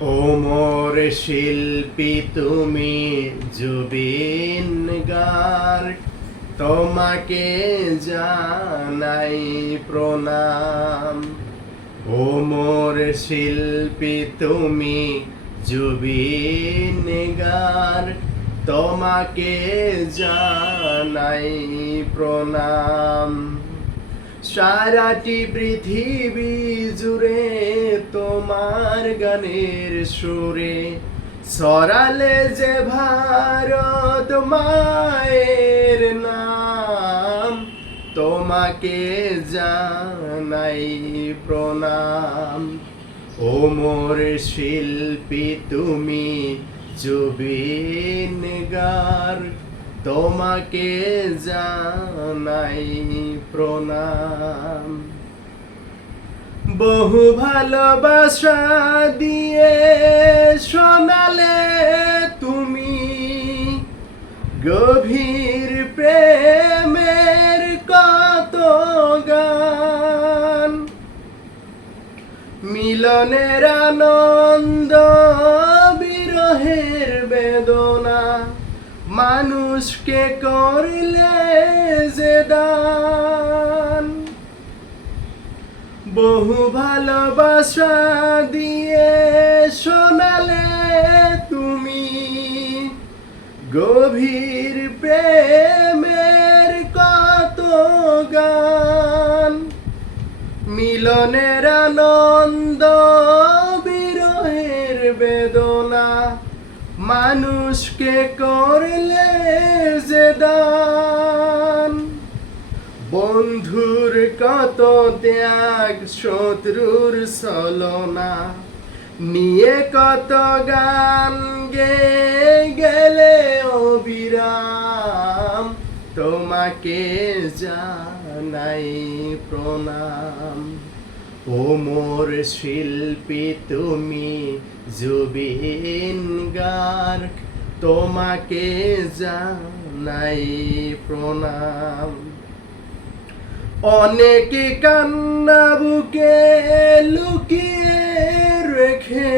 ওমর শিল্পী তুমি জুবিন গার তোমাকে জানাই প্রণাম। ওমর শিল্পী তুমি জুবিন গার তোমাকে জানাই প্রণাম। সারাটি পৃথিবী জুড়ে তোমার গানের সুরে, সরালে যে ভারত মায়ের নাম, তোমাকে জানাই প্রণাম। ও মোর শিল্পী, তুমি জুবিন গার তোমাকে জানাই প্রণাম। বহু ভালোবাসা দিয়ে শোনালে তুমি গভীর প্রেমের কত গান। মিলনের আনন্দ মানুষকে করলে যে দান। বহু ভালোবাসা দিয়ে শোনালে তুমি গভীর প্রেমের কত গান। মিলনের আনন্দ মানুষকে করলে যে দান? বন্ধুর কত ত্যাগ, শত্রুর সলনা নিয়ে কত গান গে, গেলে অবিরাম। তোমাকে জানাই প্রণাম। ও মোর শিল্পী তুমি জুবিন গার তোমাকে জানাই প্রণাম। অনেকে কান্না বুকে লুকিয়ে রেখে,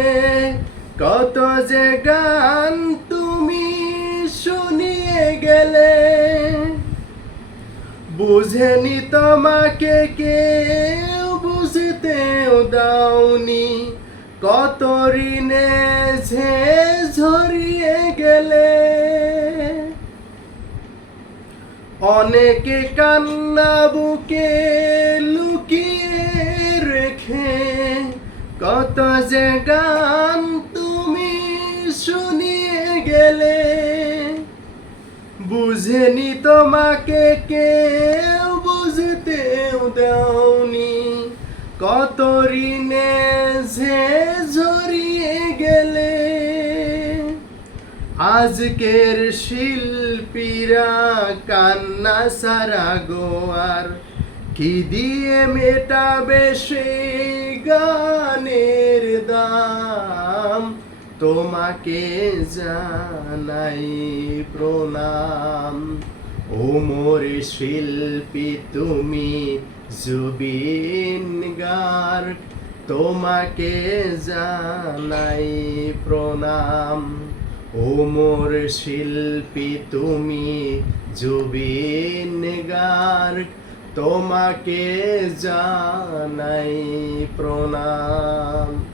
কত যে গান তুমি শুনিয়ে গেলে, বুঝেনি তোমাকে কেউ বুঝতেও দাওনি কত ঋণে ঝে ঝরিয়ে গেলে। অনেকে কান্না বুকে লুকিয়ে রেখে, কত যে গান তুমি শুনিয়ে গেলে। বুঝেনি তোমাকে কেউ বুঝতেও দাওনি কত ঋণে যে ঝরিয়ে গেলে? আজকের শিল্পীরা কান্না সারা গোয়ার। কি দিয়ে মেটাবে সেই গানের দাম? তোমাকে জানাই প্রণাম। ও মোর শিল্পী, তুমি জুবিন গার তোমাকে জানাই প্রণাম। ও মোর শিল্পী, তুমি জুবিন গার তোমাকে জানাই প্রণাম।